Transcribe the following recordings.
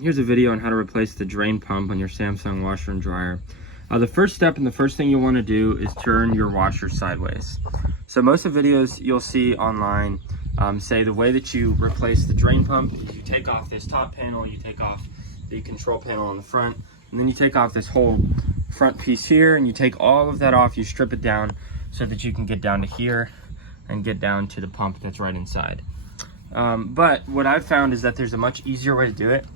here's a video on how to replace the drain pump on your Samsung washer and dryer. The first step and the first thing you'll want to do is turn your washer sideways. So most of the videos you'll see online say the way that you replace the drain pump is you take off this top panel, you take off the control panel on the front, and then you take off this whole front piece here, and you take all of that off, you strip it down so that you can get down to here and get down to the pump that's right inside. But what I've found is that there's a much easier way to do it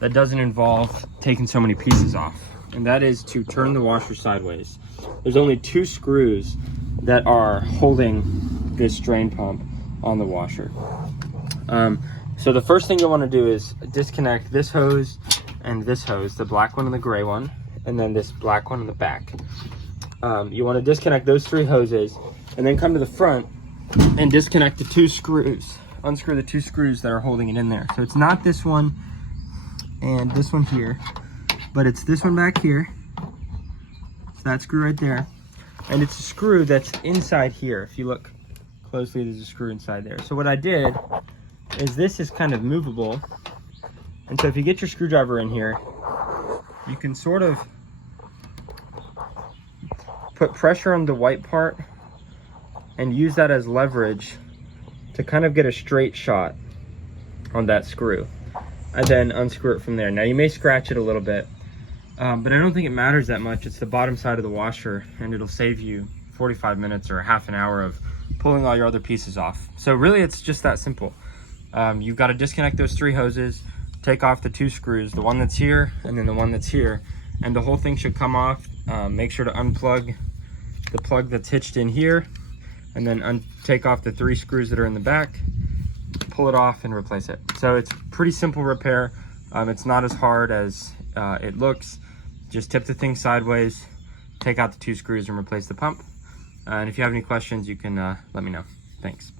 that doesn't involve taking so many pieces off, and that is to turn the washer sideways. There's only 2 screws that are holding this drain pump on the washer. So the first thing you'll want to do is disconnect this hose and this hose, the black one and the gray one, and then this black one in the back. You want to disconnect those 3 hoses and then come to the front and disconnect the 2 screws. Unscrew the 2 screws that are holding it in there. So it's not this one and this one here, but it's this one back here. So that screw right there. And it's a screw that's inside here. If you look closely, there's a screw inside there. So what I did is this is kind of movable. And so if you get your screwdriver in here, you can sort of put pressure on the white part and use that as leverage to kind of get a straight shot on that screw, and then unscrew it from there. Now you may scratch it a little bit, but I don't think it matters that much. It's the bottom side of the washer, and it'll save you 45 minutes or half an hour of pulling all your other pieces off. So really it's just that simple. You've got to disconnect those 3 hoses, take off the 2 screws, the one that's here and then the one that's here, and the whole thing should come off. Make sure to unplug the plug that's hitched in here, and then take off the 3 screws that are in the back, pull it off and replace it. So it's pretty simple repair. It's not as hard as it looks. Just tip the thing sideways, take out the 2 screws and replace the pump. And if you have any questions, you can let me know. Thanks.